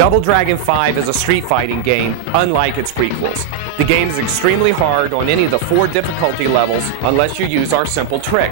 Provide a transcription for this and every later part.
Double Dragon 5 is a street fighting game, unlike its prequels. The game is extremely hard on any of the 4 difficulty levels unless you use our simple trick.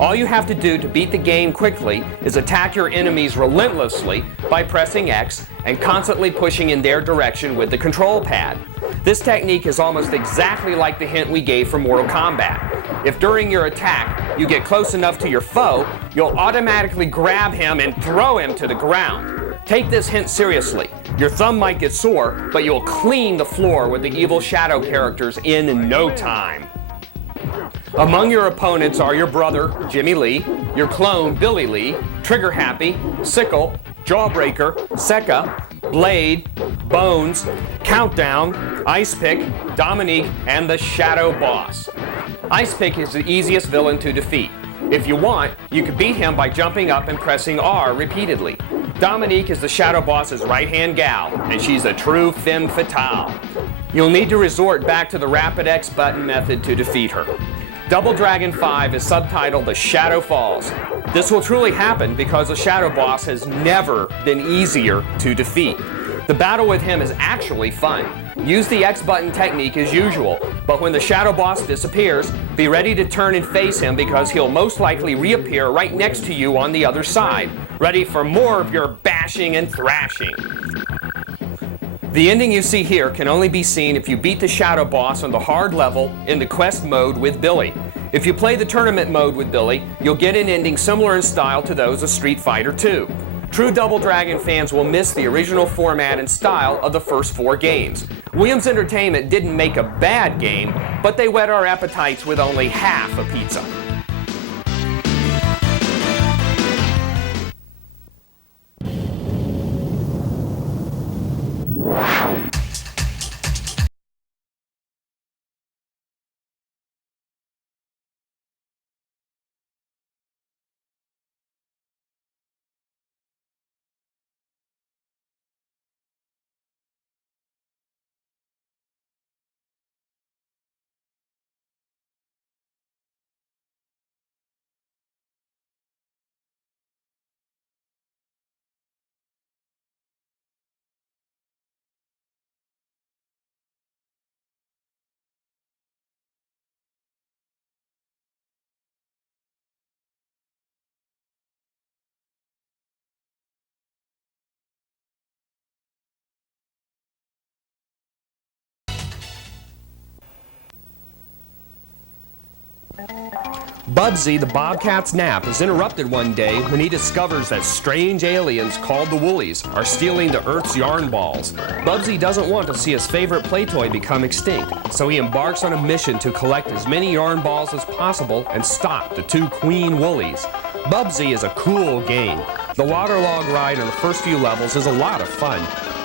All you have to do to beat the game quickly is attack your enemies relentlessly by pressing X and constantly pushing in their direction with the control pad. This technique is almost exactly like the hint we gave for Mortal Kombat. If during your attack you get close enough to your foe, you'll automatically grab him and throw him to the ground. Take this hint seriously. Your thumb might get sore, but you'll clean the floor with the evil shadow characters in no time. Among your opponents are your brother, Jimmy Lee, your clone, Billy Lee, Trigger Happy, Sickle, Jawbreaker, Sekka, Blade, Bones, Countdown, Ice Pick, Dominique, and the Shadow Boss. Ice Pick is the easiest villain to defeat. If you want, you can beat him by jumping up and pressing R repeatedly. Dominique is the Shadow Boss's right-hand gal, and she's a true femme fatale. You'll need to resort back to the Rapid X button method to defeat her. Double Dragon 5 is subtitled The Shadow Falls. This will truly happen because the Shadow Boss has never been easier to defeat. The battle with him is actually fun. Use the X button technique as usual, but when the Shadow Boss disappears, be ready to turn and face him because he'll most likely reappear right next to you on the other side, ready for more of your bashing and thrashing. The ending you see here can only be seen if you beat the Shadow Boss on the hard level in the quest mode with Billy. If you play the tournament mode with Billy, you'll get an ending similar in style to those of Street Fighter II. True Double Dragon fans will miss the original format and style of the first 4 games. Williams Entertainment didn't make a bad game, but they whet our appetites with only half a pizza. Bubsy, the Bobcat's nap, is interrupted one day when he discovers that strange aliens called the Woolies are stealing the Earth's yarn balls. Bubsy doesn't want to see his favorite play toy become extinct, so he embarks on a mission to collect as many yarn balls as possible and stop the 2 Queen Woolies. Bubsy is a cool game. The waterlog ride on the first few levels is a lot of fun.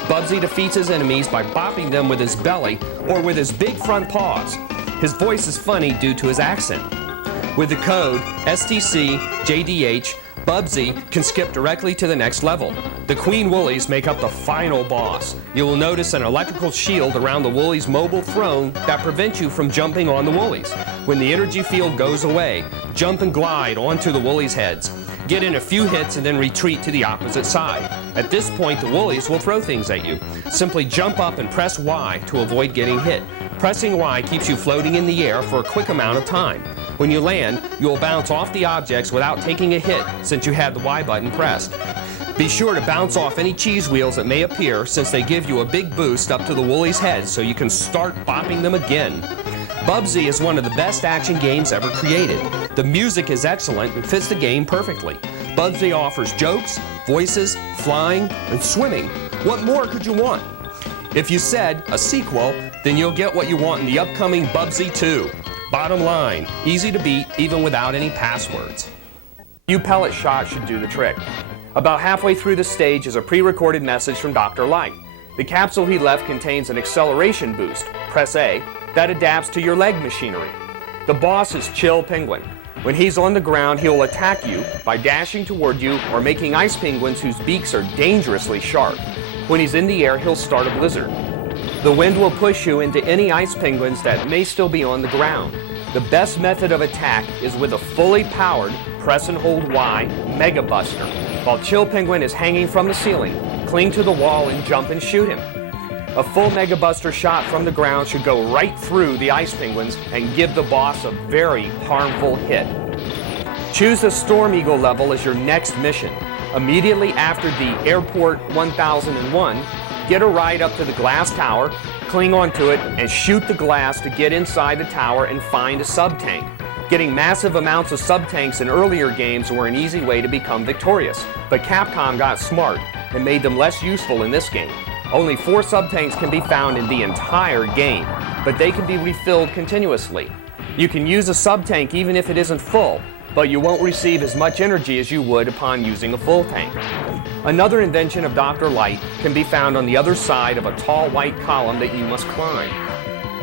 Bubsy defeats his enemies by bopping them with his belly or with his big front paws. His voice is funny due to his accent. With the code STCJDH, Bubsy can skip directly to the next level. The Queen Woolies make up the final boss. You will notice an electrical shield around the Woolies' mobile throne that prevents you from jumping on the Woolies. When the energy field goes away, jump and glide onto the Woolies' heads. Get in a few hits and then retreat to the opposite side. At this point, the Woolies will throw things at you. Simply jump up and press Y to avoid getting hit. Pressing Y keeps you floating in the air for a quick amount of time. When you land, you will bounce off the objects without taking a hit since you had the Y button pressed. Be sure to bounce off any cheese wheels that may appear since they give you a big boost up to the Woolies' heads so you can start bopping them again. Bubsy is one of the best action games ever created. The music is excellent and fits the game perfectly. Bubsy offers jokes, voices, flying, and swimming. What more could you want? If you said a sequel, then you'll get what you want in the upcoming Bubsy 2. Bottom line, easy to beat even without any passwords. Few pellet shots should do the trick. About halfway through the stage is a pre-recorded message from Dr. Light. The capsule he left contains an acceleration boost, press A, that adapts to your leg machinery. The boss is Chill Penguin. When he's on the ground, he'll attack you by dashing toward you or making ice penguins whose beaks are dangerously sharp. When he's in the air, he'll start a blizzard. The wind will push you into any ice penguins that may still be on the ground. The best method of attack is with a fully powered press and hold Y Mega Buster. While Chill Penguin is hanging from the ceiling, cling to the wall and jump and shoot him. A full Mega Buster shot from the ground should go right through the ice penguins and give the boss a very harmful hit. Choose the Storm Eagle level as your next mission. Immediately after the Airport 1001, get a ride up to the glass tower, cling onto it, and shoot the glass to get inside the tower and find a sub-tank. Getting massive amounts of sub-tanks in earlier games were an easy way to become victorious, but Capcom got smart and made them less useful in this game. Only 4 sub-tanks can be found in the entire game, but they can be refilled continuously. You can use a sub-tank even if it isn't full, but you won't receive as much energy as you would upon using a full tank. Another invention of Dr. Light can be found on the other side of a tall white column that you must climb.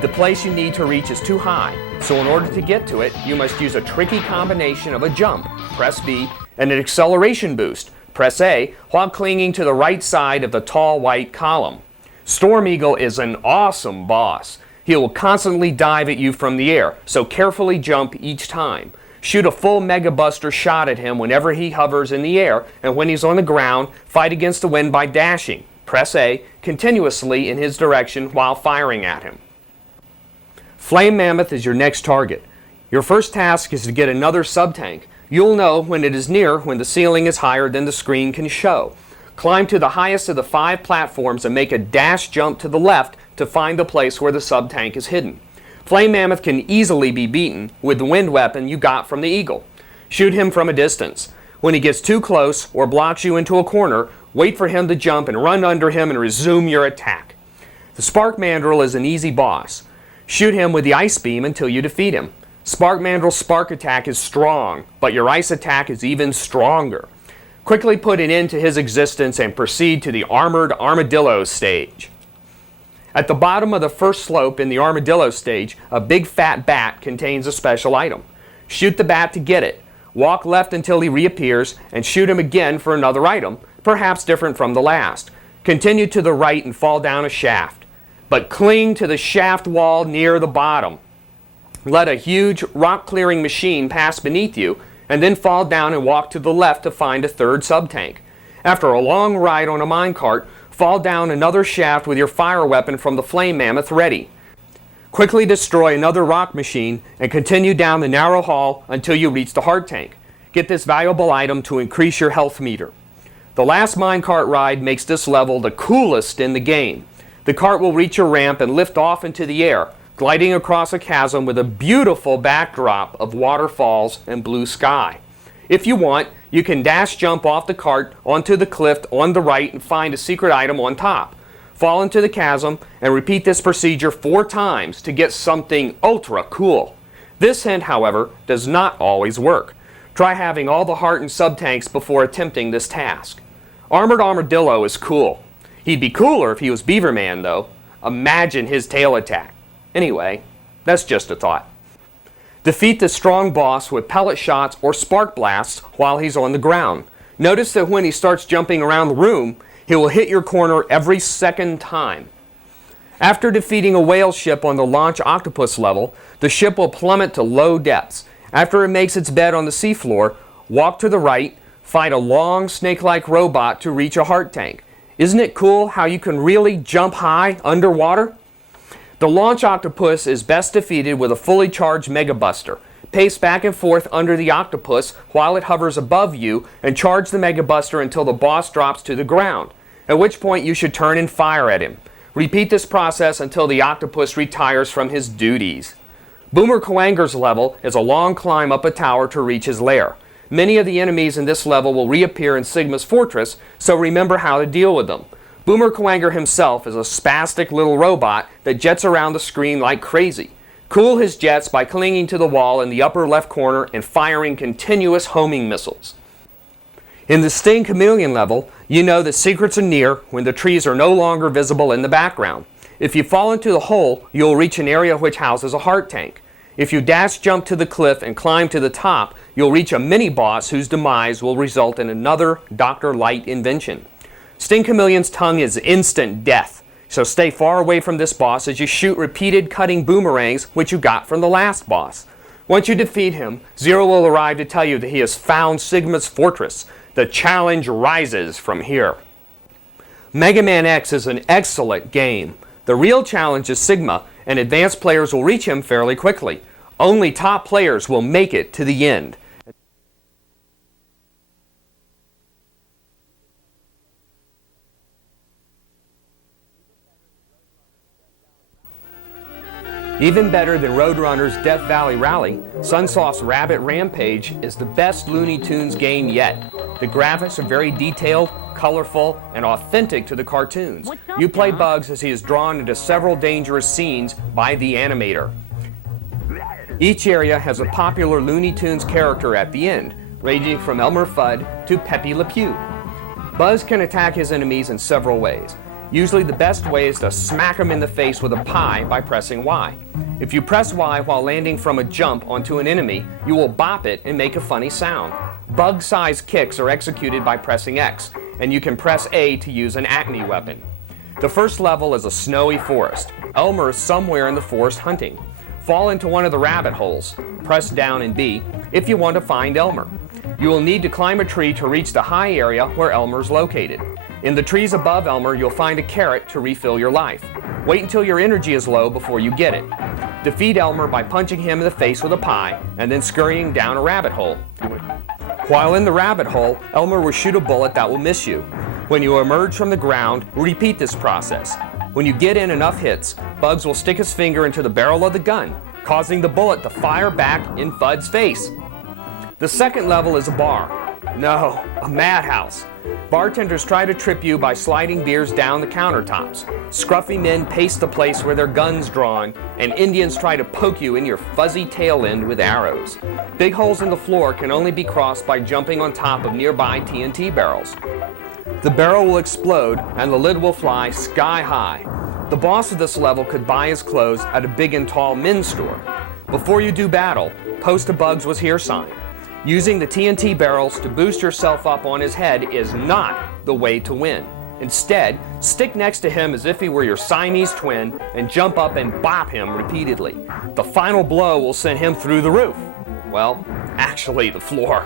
The place you need to reach is too high, so in order to get to it, you must use a tricky combination of a jump, press B, and an acceleration boost, press A, while clinging to the right side of the tall white column. Storm Eagle is an awesome boss. He will constantly dive at you from the air, so carefully jump each time. Shoot a full Mega Buster shot at him whenever he hovers in the air, and when he's on the ground, fight against the wind by dashing, press A, continuously in his direction while firing at him. Flame Mammoth is your next target. Your first task is to get another sub-tank. You'll know when it is near when the ceiling is higher than the screen can show. Climb to the highest of the 5 platforms and make a dash jump to the left to find the place where the sub-tank is hidden. Flame Mammoth can easily be beaten with the wind weapon you got from the Eagle. Shoot him from a distance. When he gets too close or blocks you into a corner, wait for him to jump and run under him and resume your attack. The Spark Mandrill is an easy boss. Shoot him with the Ice Beam until you defeat him. Spark Mandrill's spark attack is strong, but your ice attack is even stronger. Quickly put an end to his existence and proceed to the Armored Armadillo stage. At the bottom of the first slope in the Armadillo stage, a big fat bat contains a special item. Shoot the bat to get it. Walk left until he reappears and shoot him again for another item, perhaps different from the last. Continue to the right and fall down a shaft, but cling to the shaft wall near the bottom. Let a huge rock-clearing machine pass beneath you and then fall down and walk to the left to find a third sub-tank. After a long ride on a minecart, fall down another shaft with your fire weapon from the Flame Mammoth ready. Quickly destroy another rock machine and continue down the narrow hall until you reach the heart tank. Get this valuable item to increase your health meter. The last minecart ride makes this level the coolest in the game. The cart will reach a ramp and lift off into the air, gliding across a chasm with a beautiful backdrop of waterfalls and blue sky. If you want, you can dash jump off the cart onto the cliff on the right and find a secret item on top. Fall into the chasm and repeat this procedure 4 times to get something ultra cool. This hint, however, does not always work. Try having all the heart and sub-tanks before attempting this task. Armored Armadillo is cool. He'd be cooler if he was Beaver Man, though. Imagine his tail attack. Anyway, that's just a thought. Defeat the strong boss with pellet shots or spark blasts while he's on the ground. Notice that when he starts jumping around the room, he will hit your corner every second time. After defeating a whale ship on the Launch Octopus level, the ship will plummet to low depths. After it makes its bed on the seafloor, walk to the right, fight a long snake-like robot to reach a heart tank. Isn't it cool how you can really jump high underwater? The Launch Octopus is best defeated with a fully charged Mega Buster. Pace back and forth under the octopus while it hovers above you and charge the Mega Buster until the boss drops to the ground, at which point you should turn and fire at him. Repeat this process until the octopus retires from his duties. Boomer Kuwanger's level is a long climb up a tower to reach his lair. Many of the enemies in this level will reappear in Sigma's fortress, so remember how to deal with them. Boomer Kuwanger himself is a spastic little robot that jets around the screen like crazy. Cool his jets by clinging to the wall in the upper left corner and firing continuous homing missiles. In the Sting Chameleon level, you know that secrets are near when the trees are no longer visible in the background. If you fall into the hole, you'll reach an area which houses a heart tank. If you dash jump to the cliff and climb to the top, you'll reach a mini-boss whose demise will result in another Dr. Light invention. Sting Chameleon's tongue is instant death, so stay far away from this boss as you shoot repeated cutting boomerangs which you got from the last boss. Once you defeat him, Zero will arrive to tell you that he has found Sigma's fortress. The challenge rises from here. Mega Man X is an excellent game. The real challenge is Sigma, and advanced players will reach him fairly quickly. Only top players will make it to the end. Even better than Roadrunner's Death Valley Rally, Sunsoft's Rabbit Rampage is the best Looney Tunes game yet. The graphics are very detailed, colorful, and authentic to the cartoons. You play Bugs as he is drawn into several dangerous scenes by the animator. Each area has a popular Looney Tunes character at the end, ranging from Elmer Fudd to Pepe Le Pew. Buzz can attack his enemies in several ways. Usually the best way is to smack him in the face with a pie by pressing Y. If you press Y while landing from a jump onto an enemy, you will bop it and make a funny sound. Bug-sized kicks are executed by pressing X, and you can press A to use an Acme weapon. The first level is a snowy forest. Elmer is somewhere in the forest hunting. Fall into one of the rabbit holes. Press down and B if you want to find Elmer. You will need to climb a tree to reach the high area where Elmer is located. In the trees above Elmer, you'll find a carrot to refill your life. Wait until your energy is low before you get it. Defeat Elmer by punching him in the face with a pie and then scurrying down a rabbit hole. While in the rabbit hole, Elmer will shoot a bullet that will miss you. When you emerge from the ground, repeat this process. When you get in enough hits, Bugs will stick his finger into the barrel of the gun, causing the bullet to fire back in Fudd's face. The second level is a bar. No, a madhouse. Bartenders try to trip you by sliding beers down the countertops. Scruffy men pace the place where their guns drawn, and Indians try to poke you in your fuzzy tail end with arrows. Big holes in the floor can only be crossed by jumping on top of nearby TNT barrels. The barrel will explode and the lid will fly sky high. The boss of this level could buy his clothes at a big and tall men's store. Before you do battle, post a Bugs was here sign. Using the TNT barrels to boost yourself up on his head is not the way to win. Instead, stick next to him as if he were your Siamese twin and jump up and bop him repeatedly. The final blow will send him through the roof. Well, actually the floor.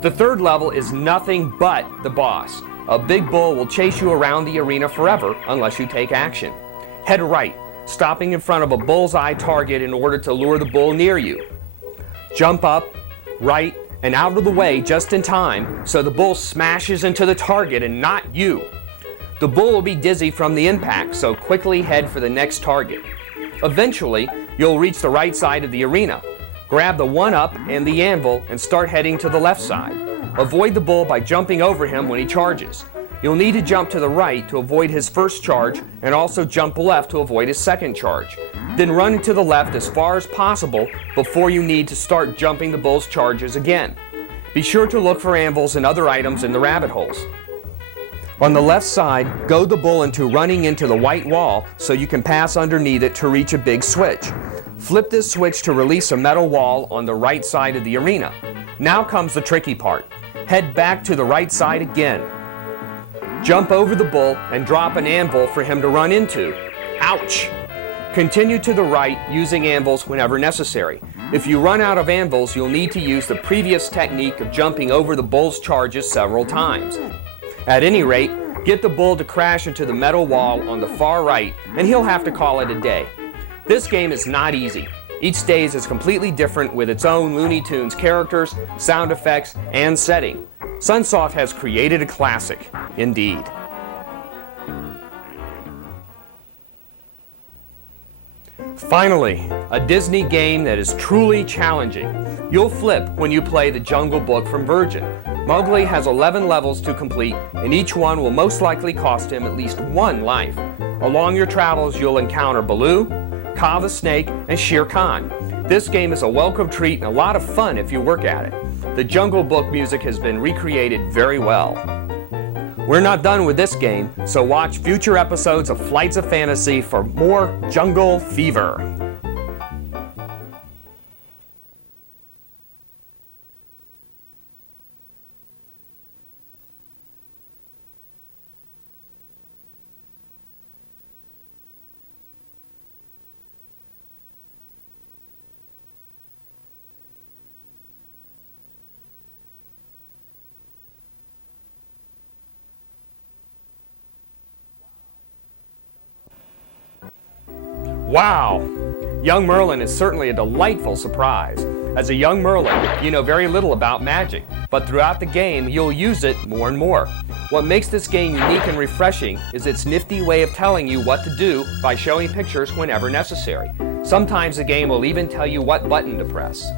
The third level is nothing but the boss. A big bull will chase you around the arena forever unless you take action. Head right, stopping in front of a bullseye target in order to lure the bull near you. Jump up, right, and out of the way just in time so the bull smashes into the target and not you. The bull will be dizzy from the impact, so quickly head for the next target. Eventually, you'll reach the right side of the arena. Grab the 1-up and the anvil and start heading to the left side. Avoid the bull by jumping over him when he charges. You'll need to jump to the right to avoid his first charge and also jump left to avoid his second charge. Then run to the left as far as possible before you need to start jumping the bull's charges again. Be sure to look for anvils and other items in the rabbit holes. On the left side, goad the bull into running into the white wall so you can pass underneath it to reach a big switch. Flip this switch to release a metal wall on the right side of the arena. Now comes the tricky part. Head back to the right side again. Jump over the bull and drop an anvil for him to run into. Ouch! Continue to the right using anvils whenever necessary. If you run out of anvils, you'll need to use the previous technique of jumping over the bull's charges several times. At any rate, get the bull to crash into the metal wall on the far right, and he'll have to call it a day. This game is not easy. Each stage is completely different with its own Looney Tunes characters, sound effects, and setting. Sunsoft has created a classic, indeed. Finally, a Disney game that is truly challenging. You'll flip when you play The Jungle Book from Virgin. Mowgli has 11 levels to complete, and each one will most likely cost him at least one life. Along your travels, you'll encounter Baloo, Kaa the Snake, and Shere Khan. This game is a welcome treat and a lot of fun if you work at it. The Jungle Book music has been recreated very well. We're not done with this game, so watch future episodes of Flights of Fantasy for more jungle fever. Wow! Young Merlin is certainly a delightful surprise. As a young Merlin, you know very little about magic, but throughout the game, you'll use it more and more. What makes this game unique and refreshing is its nifty way of telling you what to do by showing pictures whenever necessary. Sometimes the game will even tell you what button to press.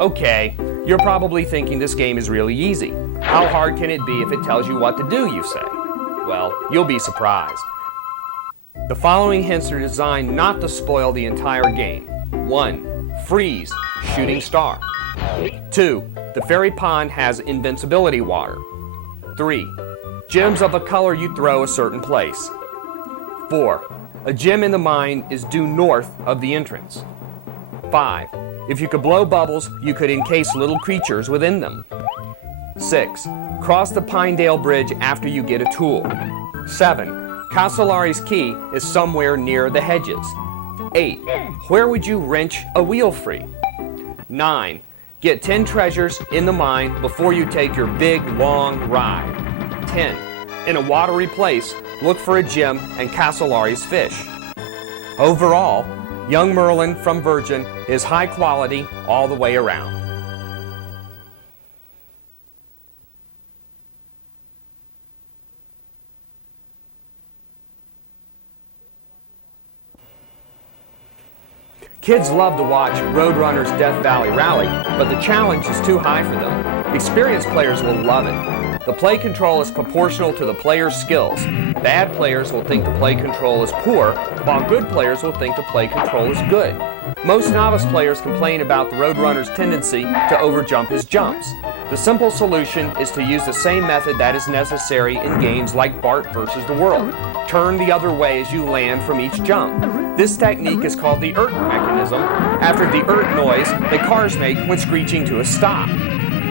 Okay, you're probably thinking this game is really easy. How hard can it be if it tells you what to do, you say? Well, you'll be surprised. The following hints are designed not to spoil the entire game. 1. Freeze, shooting star. 2. The fairy pond has invincibility water. 3. Gems of a color you throw a certain place. 4. A gem in the mine is due north of the entrance. 5. If you could blow bubbles, you could encase little creatures within them. 6. Cross the Pinedale Bridge after you get a tool. 7. Casolari's key is somewhere near the hedges. 8. Where would you wrench a wheel free? 9. Get 10 treasures in the mine before you take your big, long ride. 10. In a watery place, look for a gem and Casolari's fish. Overall, Young Merlin from Virgin is high quality all the way around. Kids love to watch Roadrunner's Death Valley Rally, but the challenge is too high for them. Experienced players will love it. The play control is proportional to the player's skills. Bad players will think the play control is poor, while good players will think the play control is good. Most novice players complain about the Roadrunner's tendency to overjump his jumps. The simple solution is to use the same method that is necessary in games like Bart vs. the World. Turn the other way as you land from each jump. This technique is called the ERT mechanism, after the ERT noise that cars make when screeching to a stop.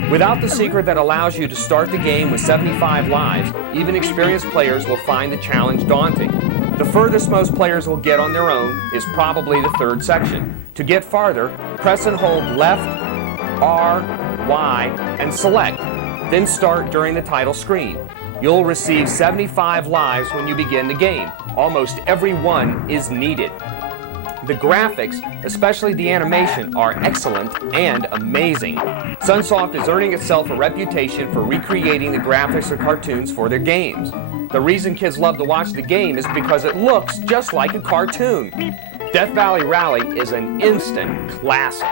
Without the secret that allows you to start the game with 75 lives, even experienced players will find the challenge daunting. The furthest most players will get on their own is probably the third section. To get farther, press and hold left, R, Y, and select, then start during the title screen. You'll receive 75 lives when you begin the game. Almost every one is needed. The graphics, especially the animation, are excellent and amazing. Sunsoft is earning itself a reputation for recreating the graphics of cartoons for their games. The reason kids love to watch the game is because it looks just like a cartoon. Death Valley Rally is an instant classic.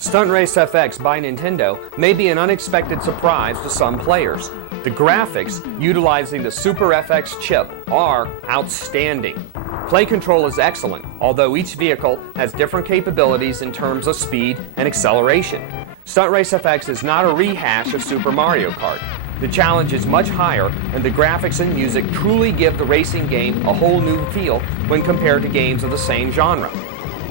Stunt Race FX by Nintendo may be an unexpected surprise to some players. The graphics, utilizing the Super FX chip, are outstanding. Play control is excellent, although each vehicle has different capabilities in terms of speed and acceleration. Stunt Race FX is not a rehash of Super Mario Kart. The challenge is much higher, and the graphics and music truly give the racing game a whole new feel when compared to games of the same genre.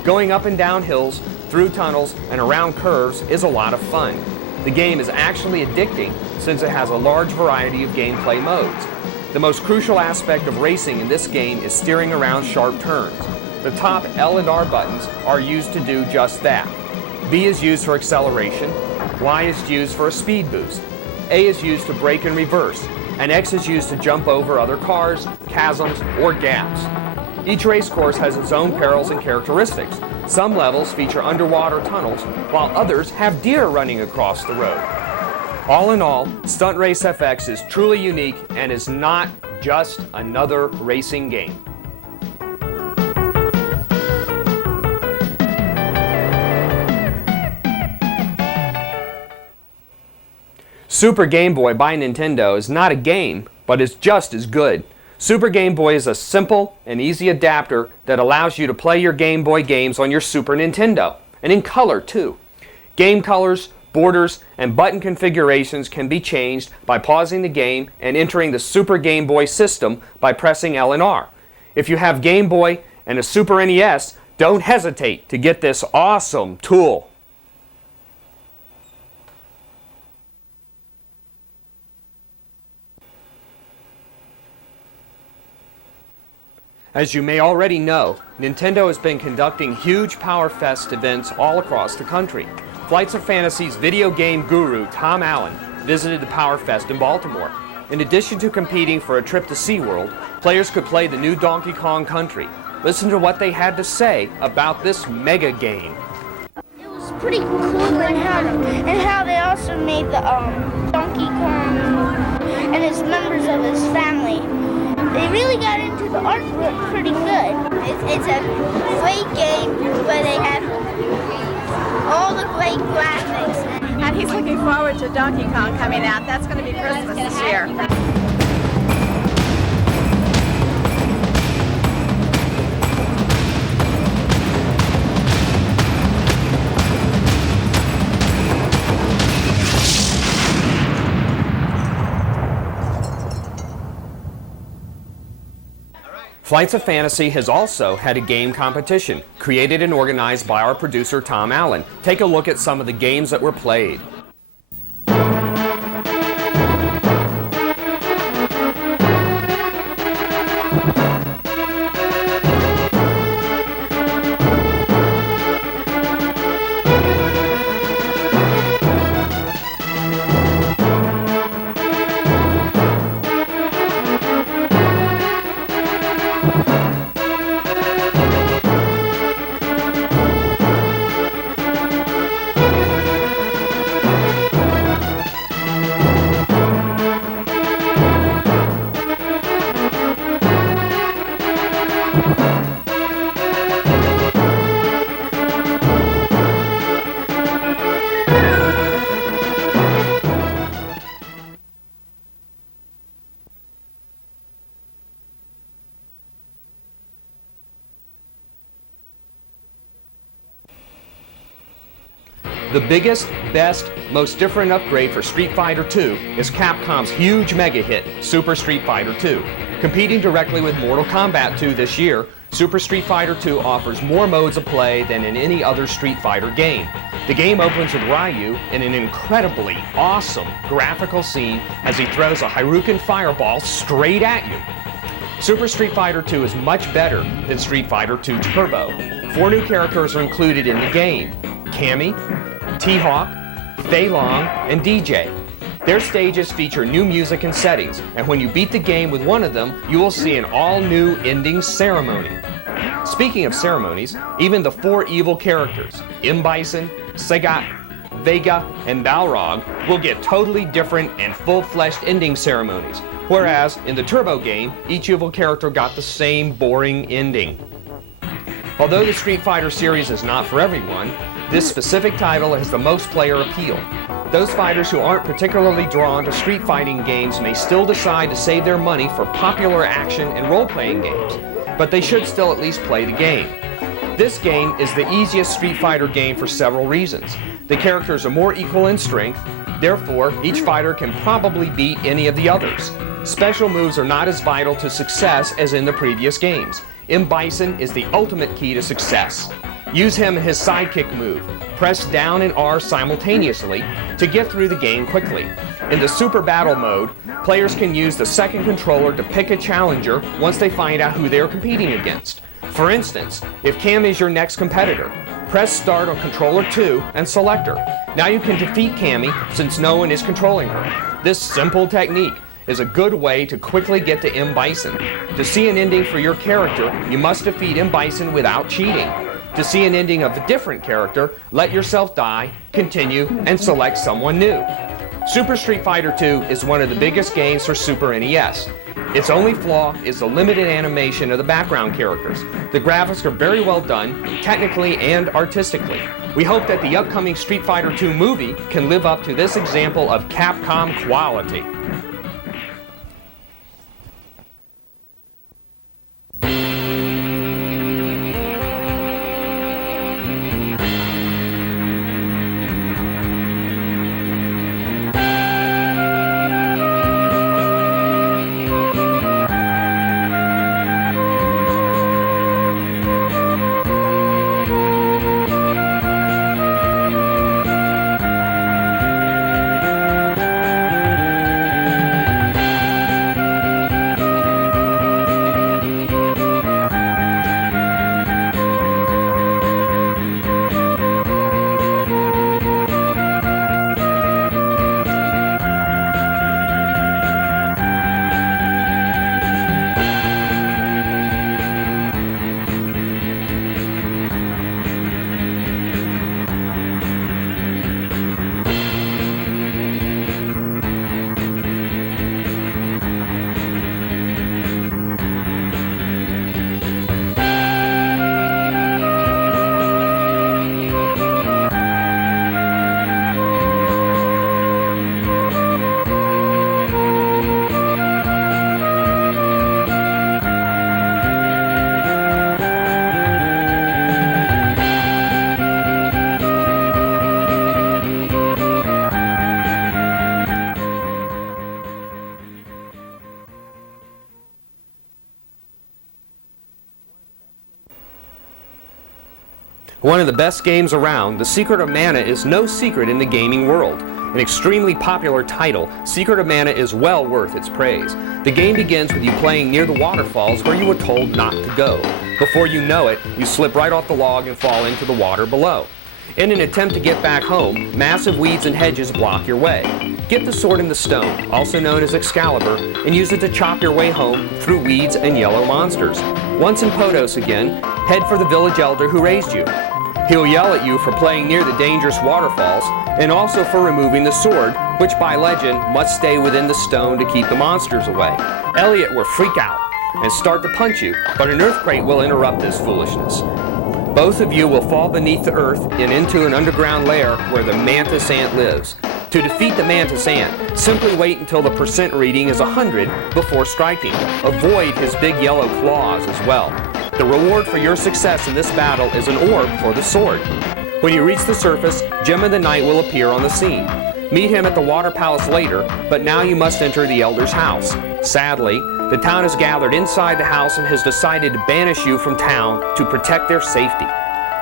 Going up and down hills, through tunnels, and around curves is a lot of fun. The game is actually addicting since it has a large variety of gameplay modes. The most crucial aspect of racing in this game is steering around sharp turns. The top L and R buttons are used to do just that. B is used for acceleration, Y is used for a speed boost, A is used to brake and reverse, and X is used to jump over other cars, chasms, or gaps. Each race course has its own perils and characteristics. Some levels feature underwater tunnels, while others have deer running across the road. All in all, Stunt Race FX is truly unique and is not just another racing game. Super Game Boy by Nintendo is not a game, but it's just as good. Super Game Boy is a simple and easy adapter that allows you to play your Game Boy games on your Super Nintendo, and in color too. Game colors, borders, and button configurations can be changed by pausing the game and entering the Super Game Boy system by pressing L and R. If you have Game Boy and a Super NES, don't hesitate to get this awesome tool. As you may already know, Nintendo has been conducting huge POWERFEST events all across the country. Flights of Fantasy's video game guru, Tom Allen, visited the POWERFEST in Baltimore. In addition to competing for a trip to SeaWorld, players could play the new Donkey Kong Country. Listen to what they had to say about this mega game. It was pretty cool and how they also made the Donkey Kong and his members of his family. They really got into the artwork pretty good. It's a great game where they have all the great graphics. And he's looking forward to Donkey Kong coming out. That's going to be Christmas this year. Flights of Fantasy has also had a game competition, created and organized by our producer Tom Allen. Take a look at some of the games that were played. The biggest, best, most different upgrade for Street Fighter II is Capcom's huge mega hit, Super Street Fighter II. Competing directly with Mortal Kombat 2 this year, Super Street Fighter II offers more modes of play than in any other Street Fighter game. The game opens with Ryu in an incredibly awesome graphical scene as he throws a Hadouken fireball straight at you. Super Street Fighter II is much better than Street Fighter II Turbo. 4 new characters are included in the game: Kami, T-Hawk, Fei Long, and DJ. Their stages feature new music and settings, and when you beat the game with one of them, you will see an all-new ending ceremony. Speaking of ceremonies, even the 4 evil characters, M. Bison, Sagat, Vega, and Balrog, will get totally different and full-fleshed ending ceremonies, whereas in the Turbo game, each evil character got the same boring ending. Although the Street Fighter series is not for everyone, this specific title has the most player appeal. Those fighters who aren't particularly drawn to street fighting games may still decide to save their money for popular action and role-playing games, but they should still at least play the game. This game is the easiest Street Fighter game for several reasons. The characters are more equal in strength, therefore each fighter can probably beat any of the others. Special moves are not as vital to success as in the previous games. M. Bison is the ultimate key to success. Use him and his sidekick move. Press down and R simultaneously to get through the game quickly. In the Super Battle mode, players can use the second controller to pick a challenger once they find out who they're competing against. For instance, if Cam is your next competitor, press start on controller 2 and select her. Now you can defeat Cammy since no one is controlling her. This simple technique is a good way to quickly get to M. Bison. To see an ending for your character, you must defeat M. Bison without cheating. To see an ending of a different character, let yourself die, continue, and select someone new. Super Street Fighter II is one of the biggest games for Super NES. Its only flaw is the limited animation of the background characters. The graphics are very well done, technically and artistically. We hope that the upcoming Street Fighter II movie can live up to this example of Capcom quality. One of the best games around, The Secret of Mana is no secret in the gaming world. An extremely popular title, Secret of Mana is well worth its praise. The game begins with you playing near the waterfalls where you were told not to go. Before you know it, you slip right off the log and fall into the water below. In an attempt to get back home, massive weeds and hedges block your way. Get the sword and the stone, also known as Excalibur, and use it to chop your way home through weeds and yellow monsters. Once in Podos again, head for the village elder who raised you. He'll yell at you for playing near the dangerous waterfalls, and also for removing the sword, which by legend must stay within the stone to keep the monsters away. Elliot will freak out and start to punch you, but an earthquake will interrupt this foolishness. Both of you will fall beneath the earth and into an underground lair where the mantis ant lives. To defeat the mantis ant, simply wait until the percent reading is 100 before striking. Avoid his big yellow claws as well. The reward for your success in this battle is an orb for the sword. When you reach the surface, Gemma the Knight will appear on the scene. Meet him at the Water Palace later, but now you must enter the Elder's house. Sadly, the town has gathered inside the house and has decided to banish you from town to protect their safety.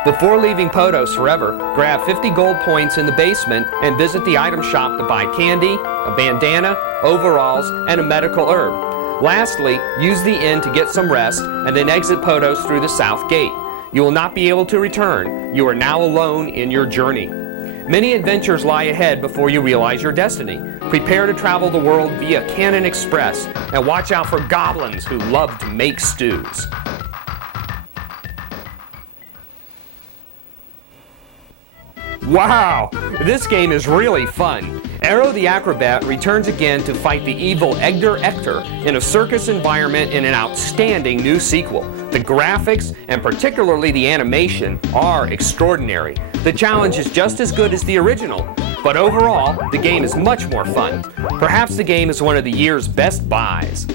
Before leaving Podos forever, grab 50 gold points in the basement and visit the item shop to buy candy, a bandana, overalls, and a medical herb. Lastly, use the inn to get some rest and then exit Podos through the south gate. You will not be able to return. You are now alone in your journey. Many adventures lie ahead before you realize your destiny. Prepare to travel the world via Cannon Express and watch out for goblins who love to make stews. Wow, this game is really fun. AERO the ACRO-BAT returns again to fight the evil Egder Ector in a circus environment in an outstanding new sequel. The graphics, and particularly the animation, are extraordinary. The challenge is just as good as the original, but overall, the game is much more fun. Perhaps the game is one of the year's best buys.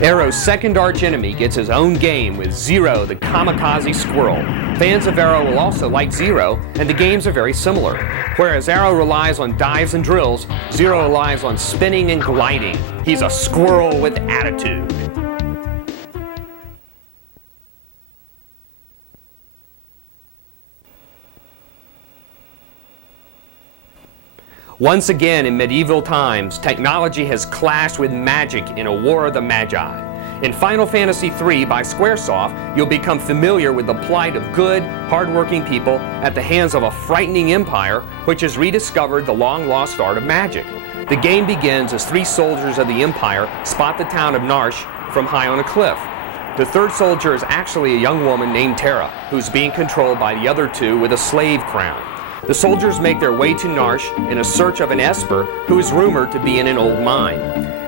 AERO's second archenemy gets his own game with Zero the Kamikaze Squirrel. Fans of AERO will also like Zero, and the games are very similar. Whereas AERO relies on dives and drills, Zero relies on spinning and gliding. He's a squirrel with attitude. Once again, in medieval times, technology has clashed with magic in a War of the Magi. In Final Fantasy III by Squaresoft, you'll become familiar with the plight of good, hard-working people at the hands of a frightening empire which has rediscovered the long-lost art of magic. The game begins as 3 soldiers of the empire spot the town of Narsh from high on a cliff. The third soldier is actually a young woman named Terra, who's being controlled by the other 2 with a slave crown. The soldiers make their way to Narsh in a search of an Esper who is rumored to be in an old mine.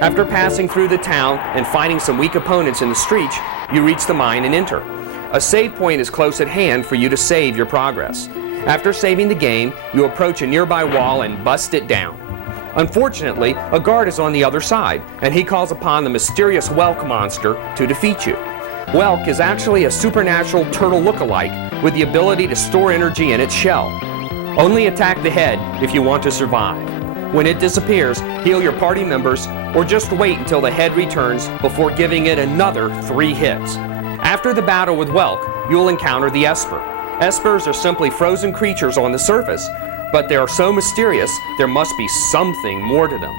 After passing through the town and fighting some weak opponents in the streets, you reach the mine and enter. A save point is close at hand for you to save your progress. After saving the game, you approach a nearby wall and bust it down. Unfortunately, a guard is on the other side, and he calls upon the mysterious Whelk monster to defeat you. Whelk is actually a supernatural turtle look-alike with the ability to store energy in its shell. Only attack the head if you want to survive. When it disappears, heal your party members, or just wait until the head returns before giving it another 3 hits. After the battle with Whelk, you'll encounter the Esper. Espers are simply frozen creatures on the surface, but they are so mysterious there must be something more to them.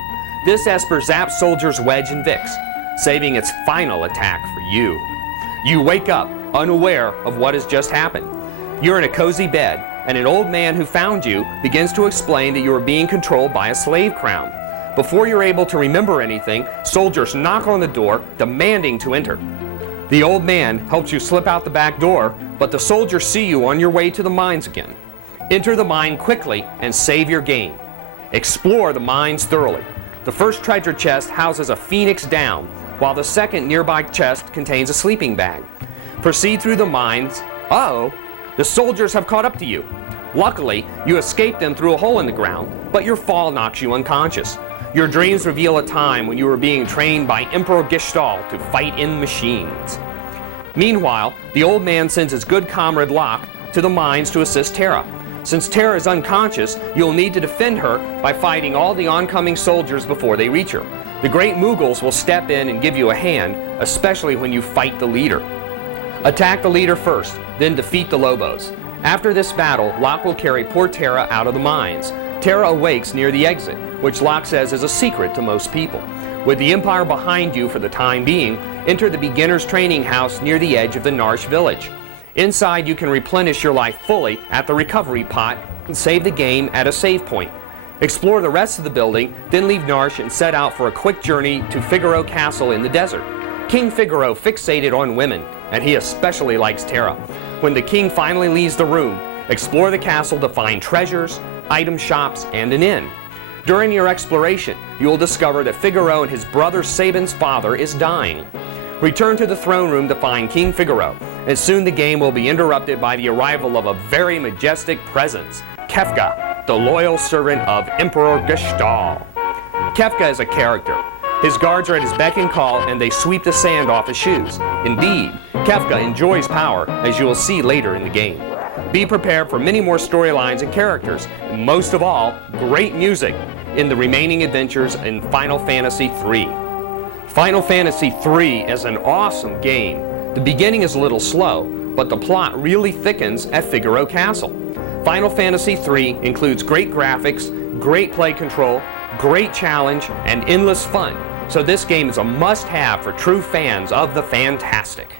This Esper zaps soldiers Wedge and Vix, saving its final attack for you. You wake up, unaware of what has just happened. You're in a cozy bed, and an old man who found you begins to explain that you are being controlled by a slave crown. Before you're able to remember anything, soldiers knock on the door, demanding to enter. The old man helps you slip out the back door, but the soldiers see you on your way to the mines again. Enter the mine quickly and save your game. Explore the mines thoroughly. The first treasure chest houses a phoenix down, while the second nearby chest contains a sleeping bag. Proceed through the mines. Uh-oh. The soldiers have caught up to you. Luckily, you escaped them through a hole in the ground, but your fall knocks you unconscious. Your dreams reveal a time when you were being trained by Emperor Gestalt to fight in machines. Meanwhile, the old man sends his good comrade Locke to the mines to assist Terra. Since Terra is unconscious, you'll need to defend her by fighting all the oncoming soldiers before they reach her. The great Mughals will step in and give you a hand, especially when you fight the leader. Attack the leader first, then defeat the Lobos. After this battle, Locke will carry poor Terra out of the mines. Terra awakes near the exit, which Locke says is a secret to most people. With the Empire behind you for the time being, enter the beginner's training house near the edge of the Narsh village. Inside, you can replenish your life fully at the recovery pot and save the game at a save point. Explore the rest of the building, then leave Narsh and set out for a quick journey to Figaro Castle in the desert. King Figaro fixated on women, and he especially likes Terra. When the king finally leaves the room, explore the castle to find treasures, item shops, and an inn. During your exploration, you will discover that Figaro and his brother Sabin's father is dying. Return to the throne room to find King Figaro, and soon the game will be interrupted by the arrival of a very majestic presence, Kefka, the loyal servant of Emperor Gestahl. Kefka is a character. His guards are at his beck and call, and they sweep the sand off his shoes. Indeed, Kefka enjoys power, as you will see later in the game. Be prepared for many more storylines and characters, and most of all, great music in the remaining adventures in Final Fantasy III. Final Fantasy III is an awesome game. The beginning is a little slow, but the plot really thickens at Figaro Castle. Final Fantasy III includes great graphics, great play control, great challenge, and endless fun. So this game is a must-have for true fans of the fantastic.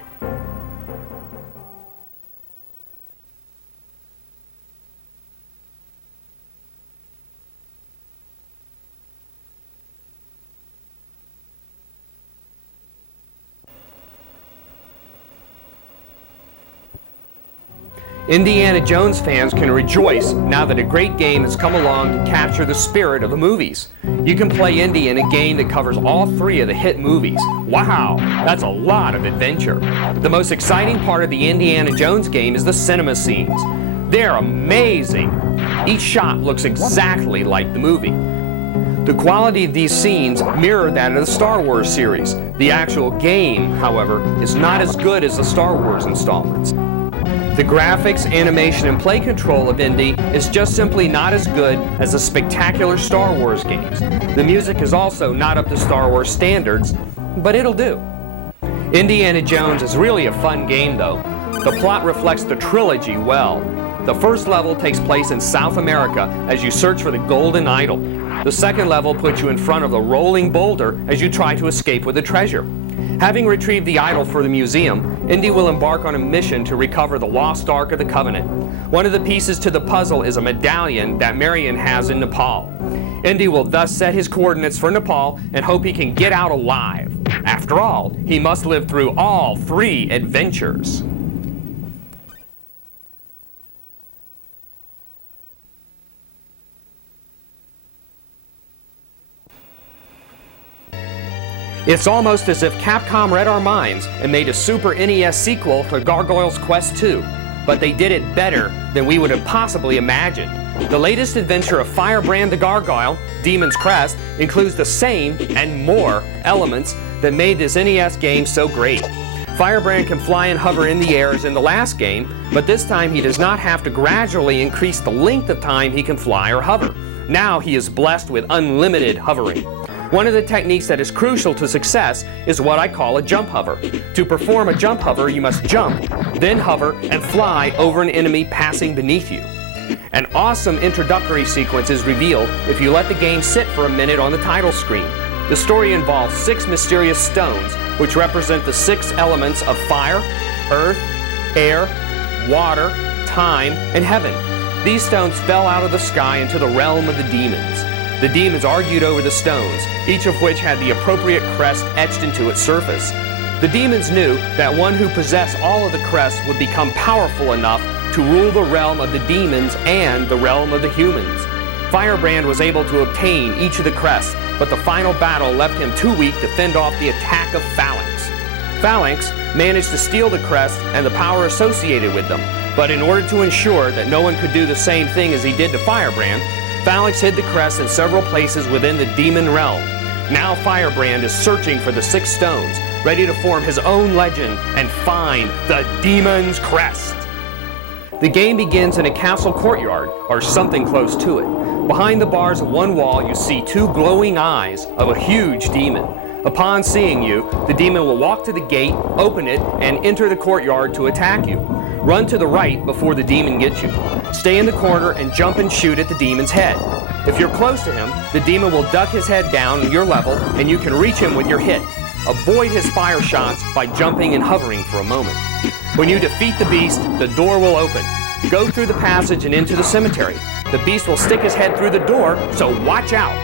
Indiana Jones fans can rejoice now that a great game has come along to capture the spirit of the movies. You can play Indy in a game that covers all three of the hit movies. Wow, that's a lot of adventure. The most exciting part of the Indiana Jones game is the cinema scenes. They're amazing. Each shot looks exactly like the movie. The quality of these scenes mirror that of the Star Wars series. The actual game, however, is not as good as the Star Wars installments. The graphics, animation, and play control of Indy is just simply not as good as the spectacular Star Wars games. The music is also not up to Star Wars standards, but it'll do. Indiana Jones is really a fun game though. The plot reflects the trilogy well. The first level takes place in South America as you search for the Golden Idol. The second level puts you in front of the rolling boulder as you try to escape with the treasure. Having retrieved the idol for the museum, Indy will embark on a mission to recover the lost Ark of the Covenant. One of the pieces to the puzzle is a medallion that MERLIN has in Nepal. Indy will thus set his coordinates for Nepal and hope he can get out alive. After all, he must live through all three adventures. It's almost as if Capcom read our minds and made a Super NES sequel to Gargoyle's Quest 2, but they did it better than we would have possibly imagined. The latest adventure of Firebrand the Gargoyle, Demon's Crest, includes the same and more elements that made this NES game so great. Firebrand can fly and hover in the air as in the last game, but this time he does not have to gradually increase the length of time he can fly or hover. Now he is blessed with unlimited hovering. One of the techniques that is crucial to success is what I call a jump hover. To perform a jump hover, you must jump, then hover, and fly over an enemy passing beneath you. An awesome introductory sequence is revealed if you let the game sit for a minute on the title screen. The story involves 6 mysterious stones, which represent the 6 elements of fire, earth, air, water, time, and heaven. These stones fell out of the sky into the realm of the demons. The demons argued over the stones, each of which had the appropriate crest etched into its surface. The demons knew that one who possessed all of the crests would become powerful enough to rule the realm of the demons and the realm of the humans. Firebrand was able to obtain each of the crests, but the final battle left him too weak to fend off the attack of Phalanx. Phalanx managed to steal the crests and the power associated with them, but in order to ensure that no one could do the same thing as he did to Firebrand, Phalanx hid the crest in several places within the demon realm. Now Firebrand is searching for the 6 stones, ready to form his own legend and find the demon's crest. The game begins in a castle courtyard, or something close to it. Behind the bars of one wall, you see two glowing eyes of a huge demon. Upon seeing you, the demon will walk to the gate, open it, and enter the courtyard to attack you. Run to the right before the demon gets you. Stay in the corner and jump and shoot at the demon's head. If you're close to him, the demon will duck his head down on your level and you can reach him with your hit. Avoid his fire shots by jumping and hovering for a moment. When you defeat the beast, the door will open. Go through the passage and into the cemetery. The beast will stick his head through the door, so watch out.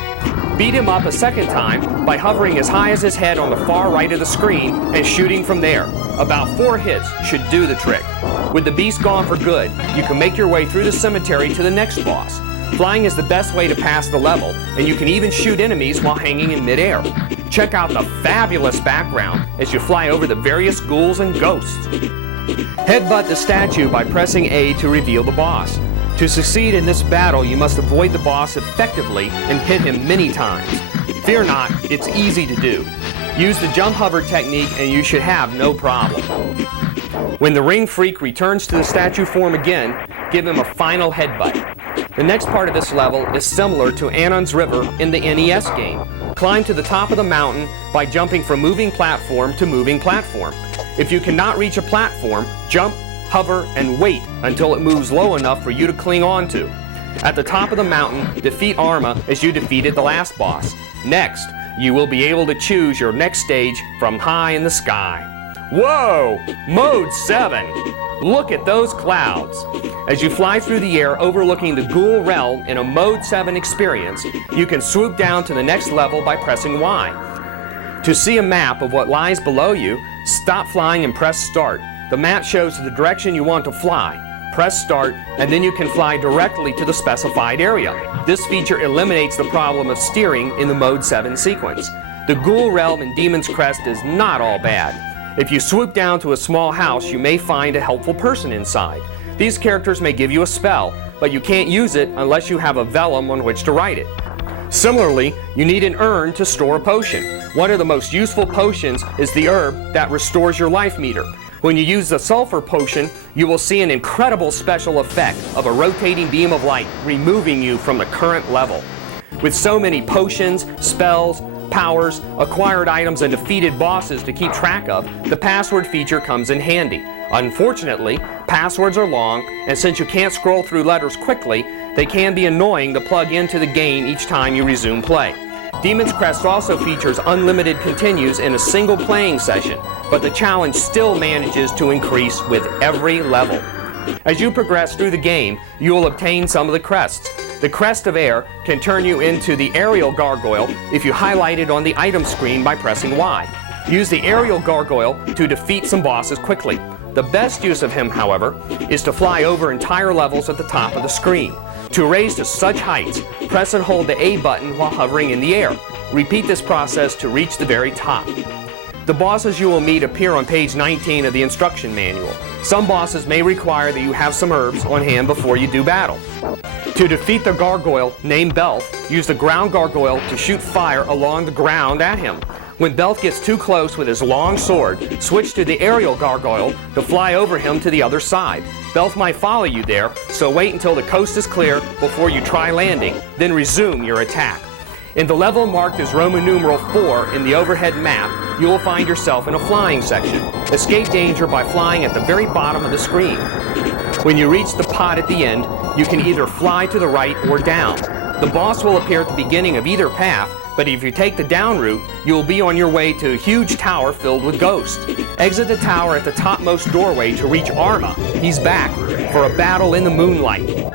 Beat him up a second time by hovering as high as his head on the far right of the screen and shooting from there. About 4 hits should do the trick. With the beast gone for good, you can make your way through the cemetery to the next boss. Flying is the best way to pass the level, and you can even shoot enemies while hanging in midair. Check out the fabulous background as you fly over the various ghouls and ghosts. Headbutt the statue by pressing A to reveal the boss. To succeed in this battle, you must avoid the boss effectively and hit him many times. Fear not, it's easy to do. Use the jump hover technique and you should have no problem. When the ring freak returns to the statue form again, give him a final headbutt. The next part of this level is similar to Annon's River in the NES game. Climb to the top of the mountain by jumping from moving platform to moving platform. If you cannot reach a platform, jump, hover, and wait until it moves low enough for you to cling on to. At the top of the mountain, defeat Arma as you defeated the last boss. Next, you will be able to choose your next stage from high in the sky. Whoa! Mode 7! Look at those clouds! As you fly through the air overlooking the Ghoul Realm in a Mode 7 experience, you can swoop down to the next level by pressing Y. To see a map of what lies below you, stop flying and press Start. The map shows the direction you want to fly. Press Start, and then you can fly directly to the specified area. This feature eliminates the problem of steering in the Mode 7 sequence. The Ghoul Realm in Demon's Crest is not all bad. If you swoop down to a small house, you may find a helpful person inside. These characters may give you a spell, but you can't use it unless you have a vellum on which to write it. Similarly, you need an urn to store a potion. One of the most useful potions is the herb that restores your life meter. When you use the sulfur potion, you will see an incredible special effect of a rotating beam of light removing you from the current level. With so many potions, spells, powers, acquired items, and defeated bosses to keep track of, the password feature comes in handy. Unfortunately, passwords are long, and since you can't scroll through letters quickly, they can be annoying to plug into the game each time you resume play. Demon's Crest also features unlimited continues in a single playing session, but the challenge still manages to increase with every level. As you progress through the game, you will obtain some of the crests. The Crest of Air can turn you into the aerial gargoyle if you highlight it on the item screen by pressing Y. Use the aerial gargoyle to defeat some bosses quickly. The best use of him, however, is to fly over entire levels at the top of the screen. To raise to such heights, press and hold the A button while hovering in the air. Repeat this process to reach the very top. The bosses you will meet appear on page 19 of the instruction manual. Some bosses may require that you have some herbs on hand before you do battle. To defeat the gargoyle named Belf, use the ground gargoyle to shoot fire along the ground at him. When Belf gets too close with his long sword, switch to the aerial gargoyle to fly over him to the other side. Belf might follow you there, so wait until the coast is clear before you try landing, then resume your attack. In the level marked as Roman numeral 4 in the overhead map, you will find yourself in a flying section. Escape danger by flying at the very bottom of the screen. When you reach the pot at the end, you can either fly to the right or down. The boss will appear at the beginning of either path, but if you take the down route, you will be on your way to a huge tower filled with ghosts. Exit the tower at the topmost doorway to reach Arma. He's back for a battle in the moonlight.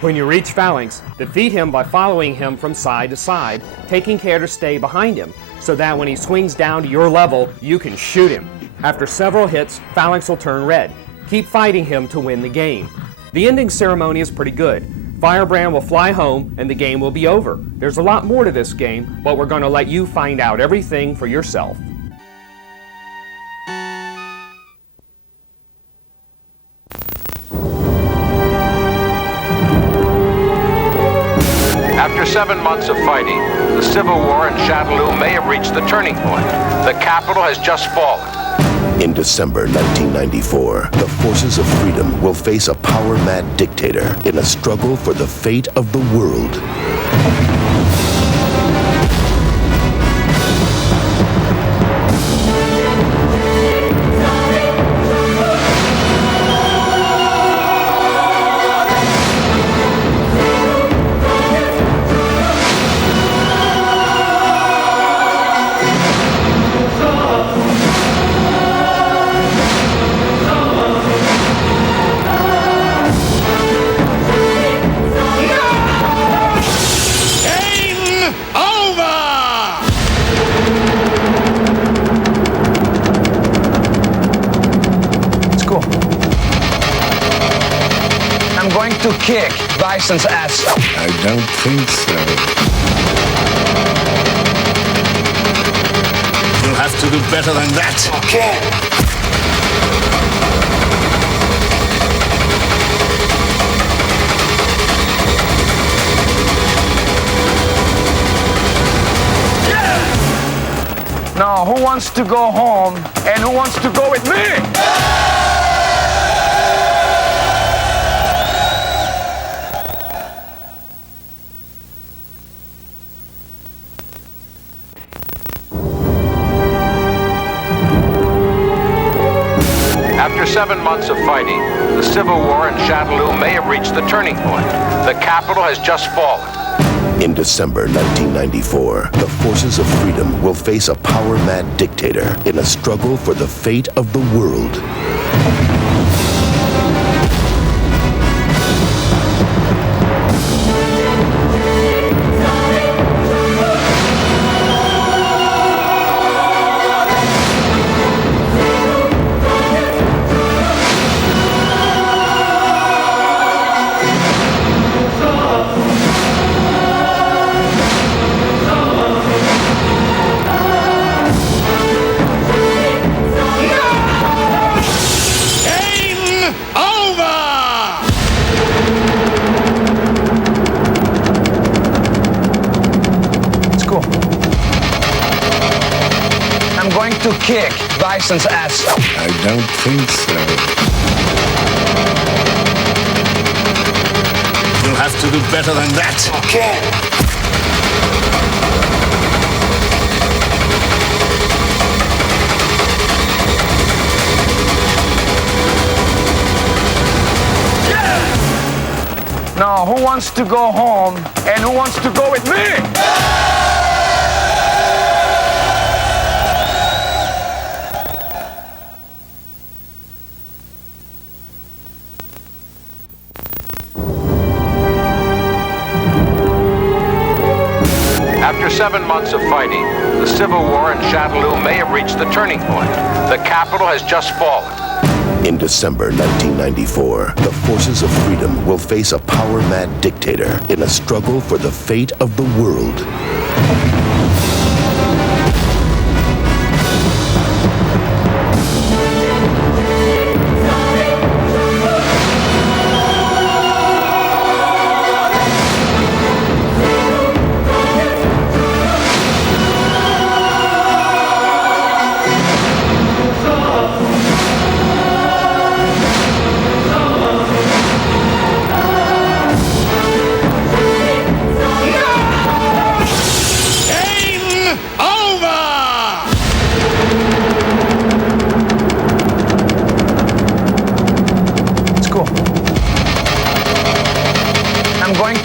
When you reach Phalanx, defeat him by following him from side to side, taking care to stay behind him, so that when he swings down to your level, you can shoot him. After several hits, Phalanx will turn red. Keep fighting him to win the game. The ending ceremony is pretty good. Firebrand will fly home and the game will be over. There's a lot more to this game, but we're going to let you find out everything for yourself. After 7 months of fighting, the civil war in Shadaloo may have reached the turning point. The capital has just fallen. In December 1994, the forces of freedom will face a power-mad dictator in a struggle for the fate of the world. To kick Bison's ass. I don't think so. You'll have to do better than that. Okay. Now, who wants to go home and who wants to go with me? After 7 months of fighting, the civil war in Shadaloo may have reached the turning point. The capital has just fallen. In December 1994, the forces of freedom will face a power-mad dictator in a struggle for the fate of the world. To kick Bison's ass. I don't think so. You'll have to do better than that. Okay. Now, who wants to go home and who wants to go with me? After 7 months of fighting, the civil war in Shadaloo may have reached the turning point. The capital has just fallen. In December 1994, the forces of freedom will face a power-mad dictator in a struggle for the fate of the world.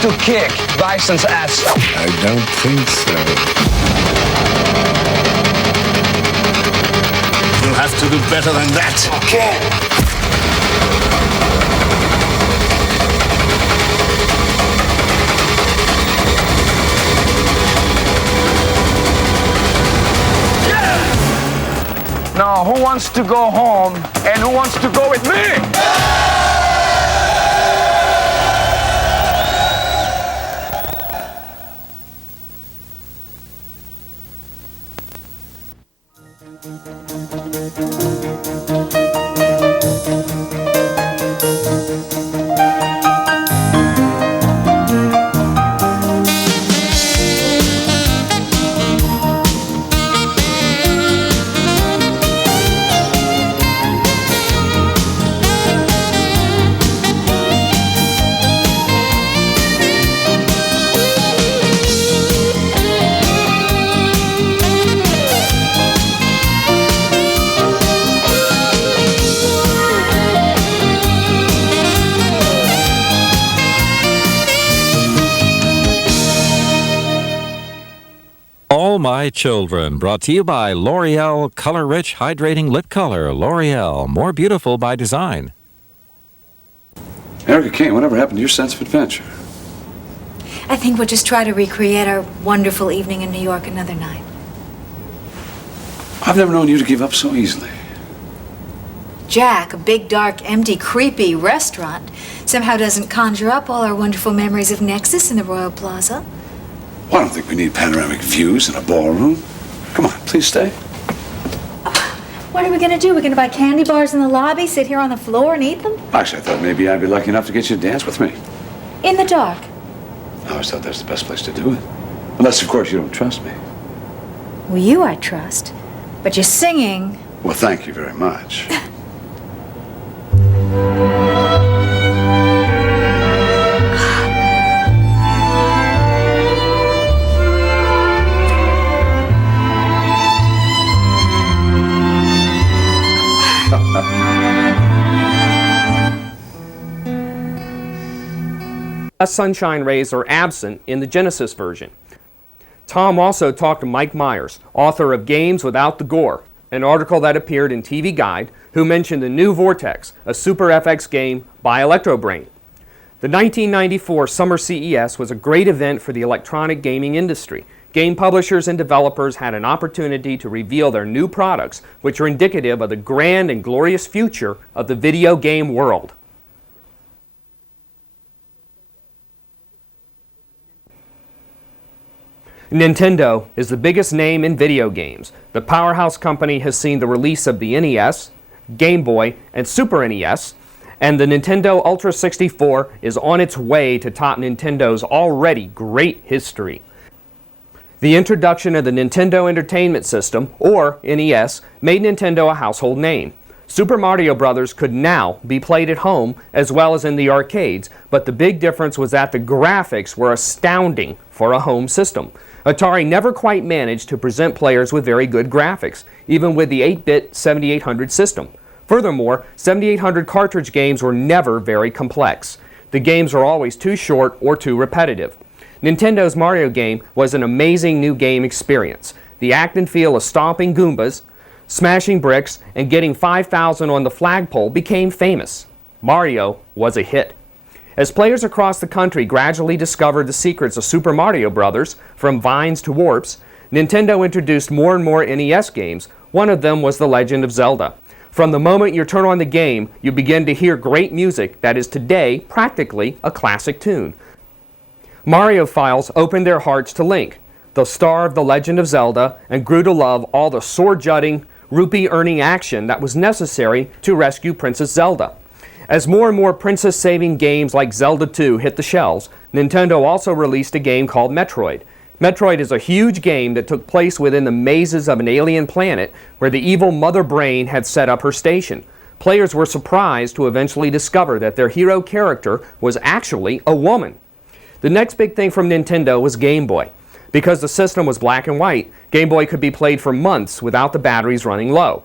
To kick Bison's ass. I don't think so. You'll have to do better than that. Okay. Now, who wants to go home and who wants to go with me? my children. Brought to you by L'Oreal Color Rich Hydrating Lip Color. L'Oreal, more beautiful by design. Erica Kane, whatever happened to your sense of adventure? I think we'll just try to recreate our wonderful evening in New York another night. I've never known you to give up so easily. Jack, a big, dark, empty, creepy restaurant, somehow doesn't conjure up all our wonderful memories of Nexus in the Royal Plaza. Well, I don't think we need panoramic views in a ballroom. Come on, please stay. What are we going to do? We're going to buy candy bars in the lobby, sit here on the floor and eat them? Actually, I thought maybe I'd be lucky enough to get you to dance with me. In the dark? I always thought that's the best place to do it. Unless, of course, you don't trust me. Well, you I trust. But you're singing. Well, thank you very much. Sunshine rays are absent in the Genesis version. Tom also talked to Mike Myers, author of Games Without the Gore, an article that appeared in TV Guide, who mentioned the new Vortex, a Super FX game by Electrobrain. The 1994 Summer CES was a great event for the electronic gaming industry. Game publishers and developers had an opportunity to reveal their new products, which are indicative of the grand and glorious future of the video game world. Nintendo is the biggest name in video games. The powerhouse company has seen the release of the NES, Game Boy, and Super NES, and the Nintendo Ultra 64 is on its way to top Nintendo's already great history. The introduction of the Nintendo Entertainment System, or NES, made Nintendo a household name. Super Mario Bros. Could now be played at home as well as in the arcades, but the big difference was that the graphics were astounding for a home system. Atari never quite managed to present players with very good graphics, even with the 8-bit 7800 system. Furthermore, 7800 cartridge games were never very complex. The games were always too short or too repetitive. Nintendo's Mario game was an amazing new game experience. The act and feel of stomping Goombas, smashing bricks, and getting 5,000 on the flagpole became famous. Mario was a hit. As players across the country gradually discovered the secrets of Super Mario Bros., from vines to warps, Nintendo introduced more and more NES games. One of them was The Legend of Zelda. From the moment you turn on the game, you begin to hear great music that is today practically a classic tune. Mariophiles opened their hearts to Link, the star of The Legend of Zelda, and grew to love all the sword-jutting, rupee-earning action that was necessary to rescue Princess Zelda. As more and more princess-saving games like Zelda 2 hit the shelves, Nintendo also released a game called Metroid. Metroid is a huge game that took place within the mazes of an alien planet where the evil Mother Brain had set up her station. Players were surprised to eventually discover that their hero character was actually a woman. The next big thing from Nintendo was Game Boy. Because the system was black and white, Game Boy could be played for months without the batteries running low.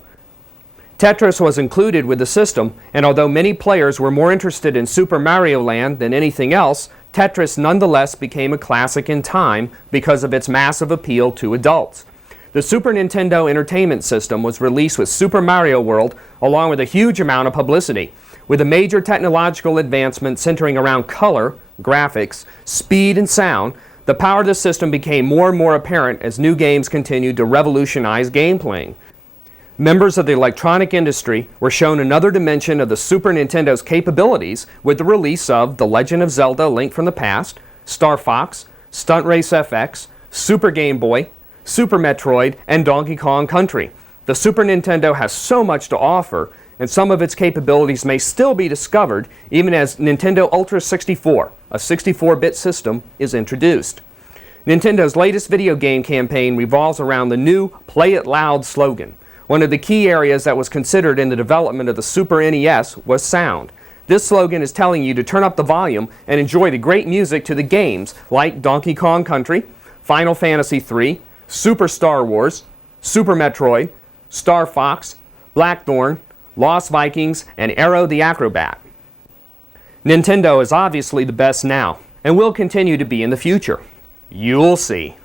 Tetris was included with the system, and although many players were more interested in Super Mario Land than anything else, Tetris nonetheless became a classic in time because of its massive appeal to adults. The Super Nintendo Entertainment System was released with Super Mario World along with a huge amount of publicity. With a major technological advancement centering around color, graphics, speed, and sound, the power of the system became more and more apparent as new games continued to revolutionize game playing. Members of the electronic industry were shown another dimension of the Super Nintendo's capabilities with the release of The Legend of Zelda: Link from the Past, Star Fox, Stunt Race FX, Super Game Boy, Super Metroid, and Donkey Kong Country. The Super Nintendo has so much to offer, and some of its capabilities may still be discovered even as Nintendo Ultra 64, a 64-bit system, is introduced. Nintendo's latest video game campaign revolves around the new Play It Loud slogan. One of the key areas that was considered in the development of the Super NES was sound. This slogan is telling you to turn up the volume and enjoy the great music to the games like Donkey Kong Country, Final Fantasy III, Super Star Wars, Super Metroid, Star Fox, Blackthorn, Lost Vikings, and AERO the ACRO-BAT. Nintendo is obviously the best now, and will continue to be in the future. You'll see.